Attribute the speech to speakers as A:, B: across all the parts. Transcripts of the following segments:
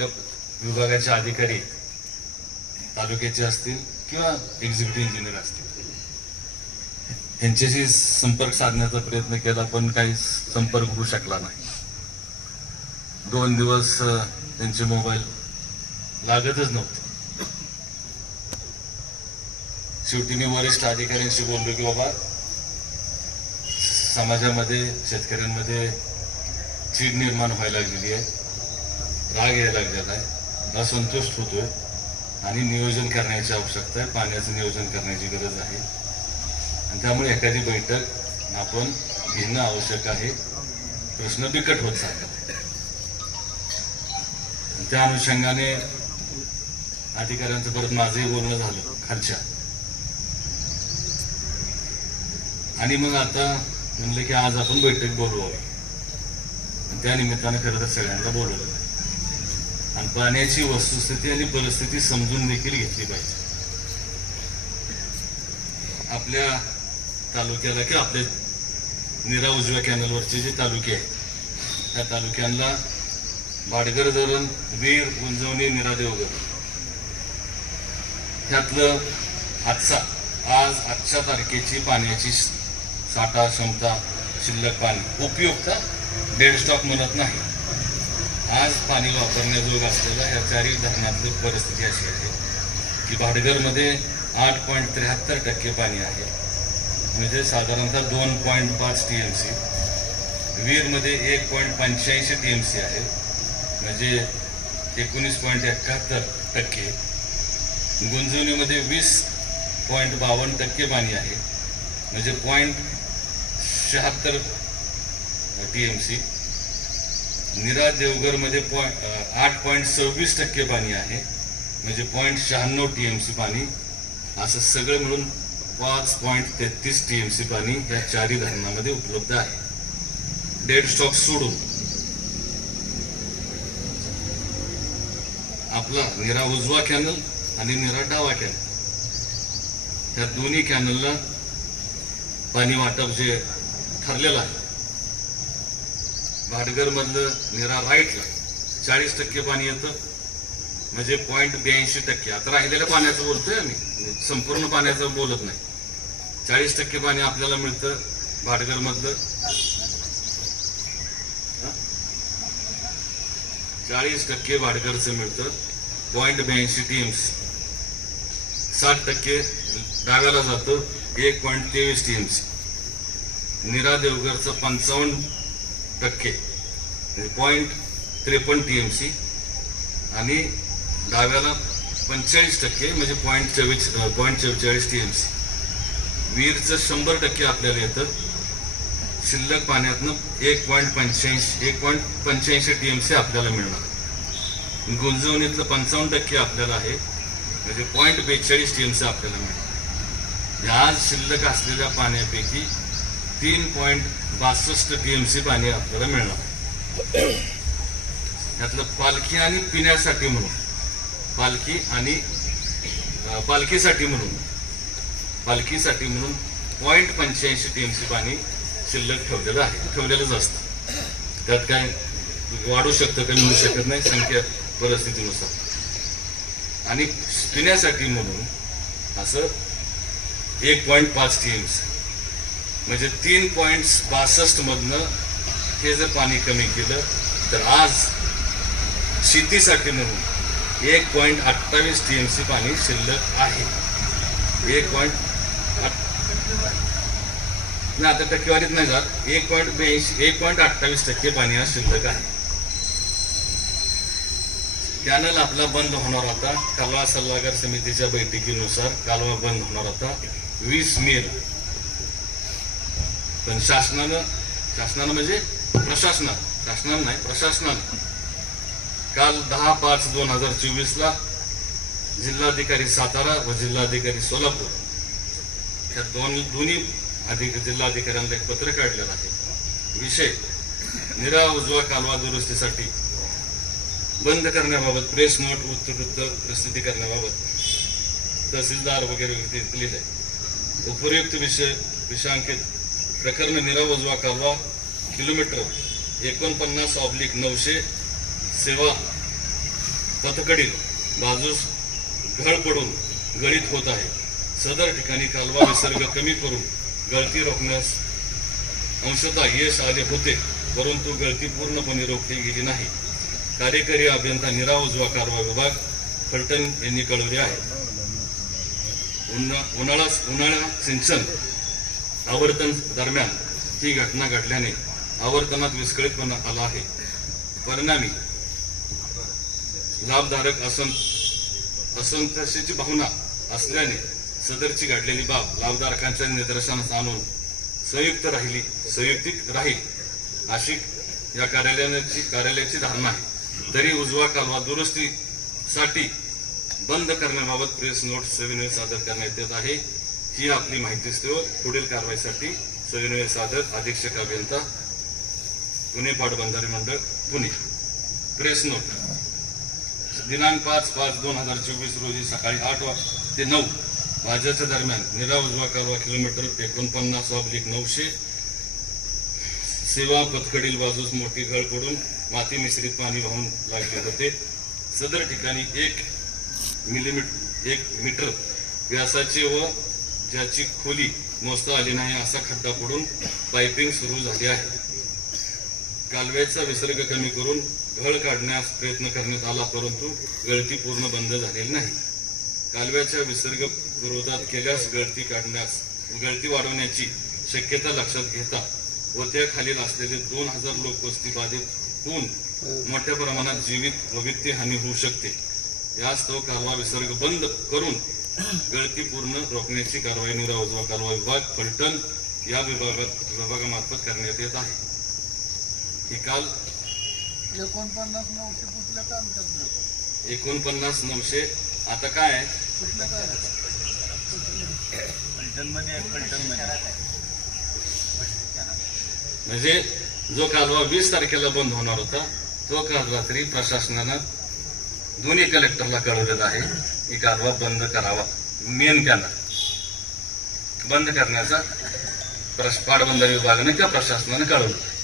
A: विभागाचे अधिकारी तालुक्याचे असतील किंवा एक्झिक्युटिव्ह इंजिनियर असतील. यांच्याशी संपर्क साधण्याचा प्रयत्न केला पण काही संपर्क होऊ शकला नाही. दोन दिवस त्यांचे मोबाईल लागतच नव्हते. शेवटी मी वरिष्ठ अधिकाऱ्यांशी बोललो की बाबा समाजामध्ये शेतकऱ्यांमध्ये चीड निर्माण व्हायला लागलेली आहे. राग यायला लागलेला आहे. असंतुष्ट होतोय. आणि नियोजन करण्याची आवश्यकता आहे. पाण्याचं नियोजन करण्याची गरज आहे. आणि त्यामुळे एखादी बैठक आपण घेणं आवश्यक आहे. प्रश्न बिकट होत चालला आणि त्या अनुषंगाने अधिकाऱ्यांचं परत माझंही बोलणं झालं खालच्या. आणि मग आता म्हणलं की आज आपण बैठक बोलवावी. आणि त्या निमित्तानं खरं तर सगळ्यांना बोलवलं. आणि पाण्याची वस्तुस्थिती आणि परिस्थिती समजून देखील घेतली पाहिजे. आपल्या तालुक्याला किंवा आपल्या निरा उजव्या कॅनलवरचे जे तालुके आहेत त्या तालुक्यांना बाडगर धरण वीर गुंजवणी निरा देवगर त्यातलं आजचा आज आजच्या तारखेची पाण्याची साठा क्षमता शिल्लक पाणी उपयुक्त डेड स्टॉक म्हणत नाही. आज पाणी वापरण्याजोग असलेल्या या चारही धरणातली परिस्थिती अशी आहे की भाटघरमध्ये आठ पॉईंट त्र्याहत्तर टक्के पाणी आहे. म्हणजे साधारणतः दोन पॉईंट पाच टी एम सी वीरमध्ये एक पॉईंट पंच्याऐंशी टी एम सी आहे. म्हणजे एकोणीस पॉईंट एकाहत्तर टक्के. गुंजवणीमध्ये वीस पॉईंट बावन्न टक्के पाणी आहे. म्हणजे पॉईंट शहात्तर टी एम सी निरा देवघरमध्ये पॉईंट आठ पॉईंट सव्वीस टक्के पाणी आहे. म्हणजे पॉईंट शहाण्णव टी एम सी पाणी. असं सगळं मिळून पाच पॉईंट तेहतीस टी एम सी पाणी या चारही धरणामध्ये उपलब्ध आहे. डेड स्टॉक सोडून आपला निरा उजवा कॅनल आणि निरा डावा कॅनल. या दोन्ही कॅनलला पाणी वाटप जे ठरलेलं आहे भाटघरमधलं निरा राईटला चाळीस टक्के पाणी येतं. म्हणजे पॉईंट ब्याऐंशी टक्के. आता राहिलेल्या पाण्याचं बोलतोय आम्ही. संपूर्ण पाण्याचं बोलत नाही. चाळीस टक्के पाणी आपल्याला मिळतं भाटघरमधलं चाळीस टक्के भाटघरचं मिळतं. पॉईंट ब्याऐंशी टीम्स साठ टक्के डाव्याला जातं. एक पॉईंट तेवीस टीम्स निरा देवघरचं पंचावन्न टक्के. म्हणजे पॉईंट त्रेपन्न टी एम सी आणि डाव्याला पंचेचाळीस टक्के म्हणजे पॉईंट चव्वेच पॉईंट चव्वेचाळीस टी एम सी वीरचं शंभर टक्के आपल्याला येतं. शिल्लक पाण्यातनं एक पॉईंट पंच्याऐंशी एक पॉईंट पंच्याऐंशी टी एम सी आपल्याला मिळणार. गुंजवणीतलं पंचावन्न टक्के आपल्याला आहे. म्हणजे पॉईंट बेचाळीस टी एम सी आपल्याला मिळणार. ह्या शिल्लक असलेल्या पाण्यापैकी तीन पॉईंट बासष्ट टी एम सी पाणी आपल्याला मिळणार. यातलं पालखी आणि पिण्यासाठी म्हणून पालखी आणि पालखीसाठी म्हणून पालखीसाठी म्हणून पॉईंट पंच्याऐंशी टी एम सी पाणी शिल्लक ठेवलेलं आहे. ठेवलेलंच असतं. त्यात काय वाढू शकतं काही मिळू शकत नाही संख्या परिस्थितीनुसार. आणि पिण्यासाठी म्हणून असं एक पॉईंट पाच टी एम सी म्हणजे तीन पॉईंट बासष्टमधनं हे जर पाणी कमी केलं तर आज शेतीसाठी म्हणून एक पॉईंट अठ्ठावीस टी एम सी पाणी शिल्लक आहे. एक पॉईंट नाही आता टक्केवारीत नाही जात. एक पॉईंट ब्याऐंशी एक पॉईंट अठ्ठावीस टक्के पाणी हा शिल्लक आहे. कॅनल आपला बंद होणार होता. कालवा सल्लागार समितीच्या बैठकीनुसार कालवा बंद होणार होता. वीस मे पण शासनानं शासनानं म्हणजे प्रशासनानं शासनानं नाही प्रशासनानं. काल दहा पाच दोन हजार चोवीसला जिल्हाधिकारी सातारा व जिल्हाधिकारी सोलापूर या दोन दोन्ही अधिक जिल्हाधिकाऱ्यांना एक पत्र काढलेलं आहे. विषय निरा उजवा कालवा दुरुस्तीसाठी बंद करण्याबाबत प्रेस नोट वृत्तवृत्त प्रसिद्धी करण्याबाबत तहसीलदार वगैरे व्यक्ती आहे उपयुक्त विषय विषयांकित प्रकरण निरा उजवा कालवा किलोमीटर एकोणपन्नास ऑब्लिक नऊशे सेवा पथकडील बाजूस घळ पडून गळीत होत आहे. सदर ठिकाणी कालवा विसर्ग कमी करून गळती रोखण्यास अंशतः यश आले होते परंतु गळती पूर्णपणे रोखली गेली नाही. कार्यकारी अभियंता निरा उजवा कारवा विभाग फलटण यांनी कळवले आहे. उन्हा उन्हाळा उन्हाळा सिंचन आवर्तन दरम्यान ही घटना घडल्याने आवर्तनात विस्कळीतपणा आला आहे. परिणामी लाभधारक असं असंतोषाची भावना असल्याने सदरची घडलेली बाब लाभधारकांच्या निदर्शनास आणून संयुक्त राहिली संयुक्तिक राहील अशी या कार्यालयाची कार्यालयाची धारणा आहे. तरी उजवा कालवा दुरुस्तीसाठी बंद करण्याबाबत प्रेस नोट सविनय सादर करण्यात येत आहे. ही आपली माहिती असतो हो. पुढील कारवाईसाठी सविनय सादर अधीक्षक अभियंता पुणे पाटबंधारे मंडळ पुणे. Press note. दिनांक पाच पाच दोन हजार चोवीस रोजी सकाळी आठ वा ते नऊ. वाजेच्या दरम्यान निरा उजवा कारवा किलोमीटर एकोणपन्नास ऑब्लिक नऊशे. सेवा पथकडील बाजूस मोठी गळ पडून माती मिश्रित पाणी वाहून लागले होते. सदर ठिकाणी एक मिलीमीटर एक मीटर व्यासाचे व ज्याची खोली मोजता आली नाही असा खड्डा पडून पायपिंग सुरू झाली आहे. कालव्याचा विसर्ग कमी करून घळ काढण्यास प्रयत्न करण्यात आला परंतु गळती पूर्ण बंद झालेली नाही. कालव्याच्या विसर्ग विरोधात केल्यास गळती काढण्यास गळती वाढवण्याची शक्यता लक्षात घेता व त्या खालील असलेले दोन हजार लोक वस्ती बाधित होऊन मोठ्या प्रमाणात जीवित व वित्तीय हानी होऊ शकते. यास्तव कालवा विसर्ग बंद करून गळती पूर्ण रोखण्याची कारवाई निरा उजवा कालवा विभाग फलटण या विभागात विभागामार्फत करण्यात येत आहे. ही काल
B: एकोणपन्नास नऊशे कुठल्या काम करणार?
A: एकोणपन्नास नऊशे आता काय आहे?
B: काय
A: म्हणजे जो कालवा वीस तारखेला बंद होणार होता तो काल रात्री प्रशासनानं दोन्ही कलेक्टरला कळवलेला आहे. ही कालवा बंद करावा. मेन कॅनल बंद करण्याचा प्रश- पाटबंधारे विभागाने किंवा प्रशासनाने कळवलं.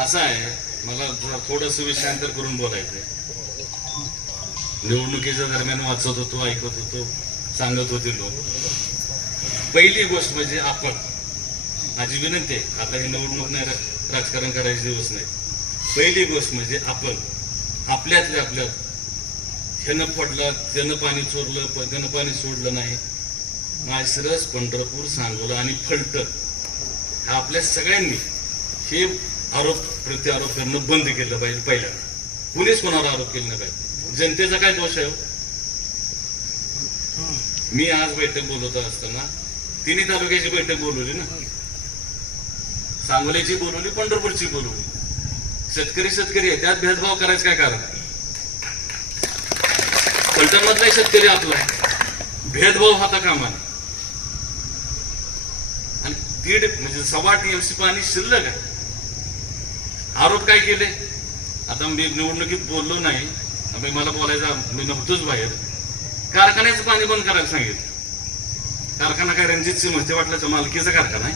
A: असं आहे. मला थोडस विषयांतर करून बोलायचंय. निवडणुकीच्या दरम्यान वाचत होतो ऐकत होतो सांगत होते लोक. पहिली गोष्ट म्हणजे आपण. माझी विनंती आहे आता हे निवडणूक नाही राजकारण करायचे दिवस नाही. पहिली गोष्ट म्हणजे आपण आपल्यातल्या आपल्यात ह्यानं पडलं त्यानं पाणी चोरलं पण त्यानं पाणी सोडलं नाही. माळशिरस पंढरपूर सांगोला आणि फलटण ह्या आपल्या सगळ्यांनी हे आरोप प्रत्यारोप करणं बंद केलं पाहिजे पहिल्यांदा. कुणीच कोणावर आरोप केले नाही पाहिजे. जनतेचा काय दोष आहे हो? मी आज बैठक बोलवत असताना तिन्ही तालुक्याची बैठक बोलवली ना? सांगोल्याची बोलवली पंढरपूरची बोलवली. शेतकरी शेतकरी आहे त्यात भेदभाव करायचं काय कारण? पलटणमधला शेतकरी आपला आहे. भेदभाव होता कामा आणि दीड म्हणजे सव्वा टीएमसी पाणी शिल्लक आहे. आरोप काय केले? आता मी निवडणुकीत बोललो नाही. मला बोलायचा मी नव्हतोच बाहेर. कारखान्याचं पाणी बंद करायला सांगितलं. कारखाना काय रणजित सिंह वाटलं तर मालकीचा कारखाना आहे.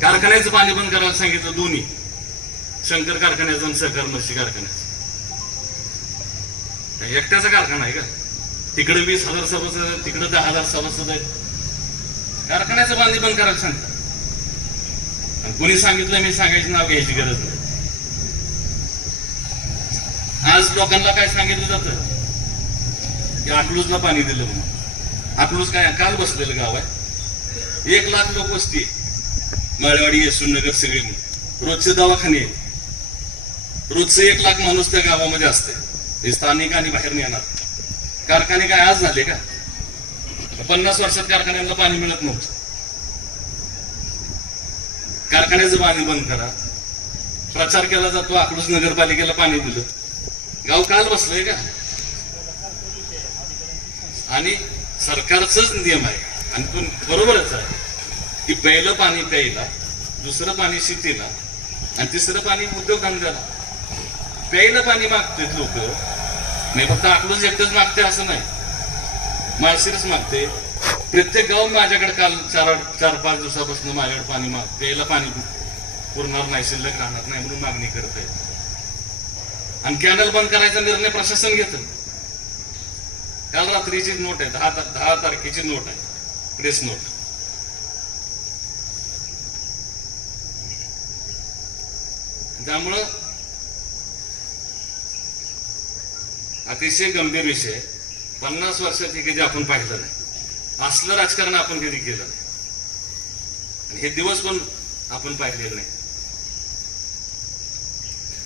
A: कारखान्याचं पाणी बंद करायला सांगितलं दोन्ही. शंकर कारखान्याचं आणि सरकार मच्छी कारखान्याचं. एकट्याचा कारखाना आहे का? तिकडे वीस हजार सभासद आहेत तिकडे दहा हजार सभासद आहेत. कारखान्याचं पाणी बंद करायला सांगतात. कोणी सांगितलं मी सांगायचं नाव घ्यायची गरज नाही. आज लोकांना काय सांगितलं जातं? की अकलूजला पाणी दिलं म्हणून. आपलंच काय काल बसलेलं गाव आहे. एक लाख लोक वस्ती माळेवाडी येसूनगर सगळे रोजचे दवाखाने रोजचे रोजचं एक लाख माणूस त्या गावामध्ये असते हे स्थानिक आणि बाहेर येणार. कारखाने काय आज झाले का? पन्नास वर्षात कारखान्यांना पाणी मिळत नव्हतं. कारखान्याचं पाणी बंद करा. प्रचार केला जातो आकडूस नगरपालिकेला पाणी दिलं. गाव काल बसलंय का? आणि सरकारचाच नियम आहे. आणि तो बरोबरच आहे. की पहिलं पाणी प्यायला दुसरं पाणी शेतीला आणि तिसरं पाणी उद्योगधंद्याला प्यायला पाणी मागतात लोक. नाही फक्त आपलंच एकटंच मागते असं नाही. माळशिरस मागते. प्रत्येक गाव माझ्याकडे काल चार चार पाच दिवसापासून माझ्याकडे पाणी माग प्यायला पाणी पुरणार नाही शिल्लक राहणार नाही म्हणून मागणी करत आहे आणि कॅनल बंद करायचा निर्णय प्रशासन घेतं. काल रात्रीची नोट आहे दहा दहा तारखेची नोट आहे प्रेस नोट त्यामुळं अतिशय गंभीर विषय पन्नास वर्षात हे कधी आपण पाहिलं नाही असलं राजकारण आपण कधी केलं नाही. आणि हे दिवस पण आपण पाहिलेलं नाही.